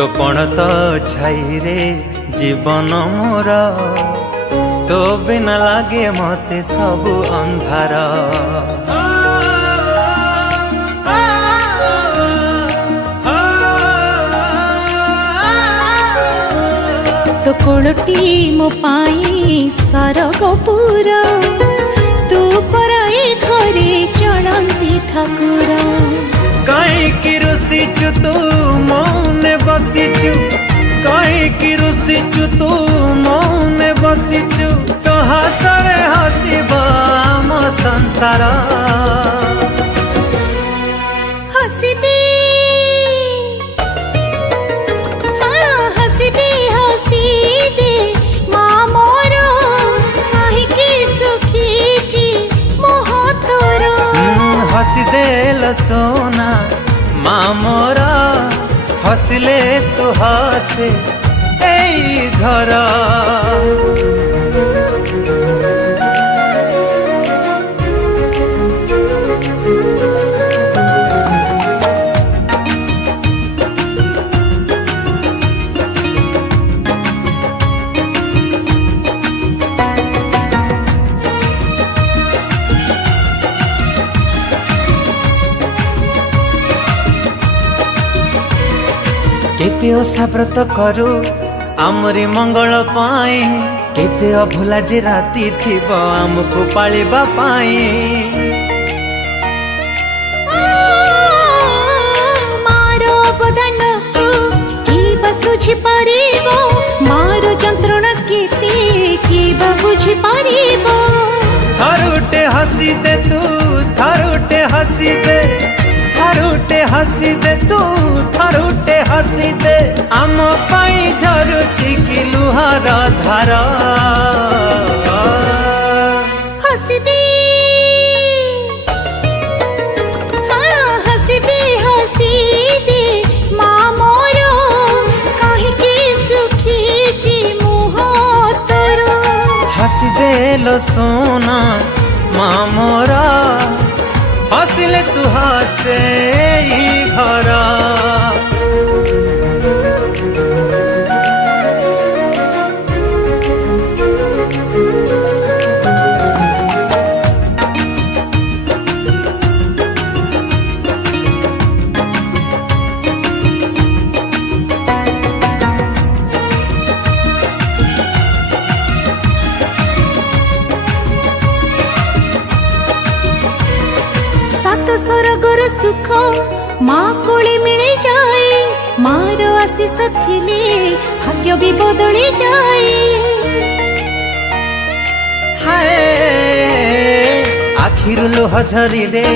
तो कौन तो छाई रे जीवन मोर तो बिना लागे मते सबु अंधार। तो कोणटी मो पाई सरगपुर तू पराई घरे चढ़ती ठाकुर। कहीं रुसीचु तू मौने बसीचु, कहीं रुसीचु तू मौने बसीचु, तो हसरे हसीबा आम संसार। हसी दे हसी दे हसी दे माँ मोर कहीं सुखी मोह तोर। हसी देल सोना माँ मोरा हसले तू हसे एई घर। केते ओषा व्रत करू आमरी मंगल पाई, केते अभुला जे राती थिब आमको पालिबा पाई। मारो अवदान को की सुझी पारिबो, मारो जंत्रणा केते की बुझी पारिबो। थरुटे हसी दे तू थरुटे हसी दे, थरुटे हसी दे तू थरुटे हसी दे, आम पाई झरुची कि लुहार धार। हसी दे हसी दे हसी दे माँ मोर कहीं सुखी मुह तोर। हसी देलो सोना माँ मोरा हसिले तू हसे ई घर। स्वर्गर सुख माँ कोले मिले जाए, मार आशीष थिले भाग्य भी बदली जाए। हाय आखिर लुह झरी रे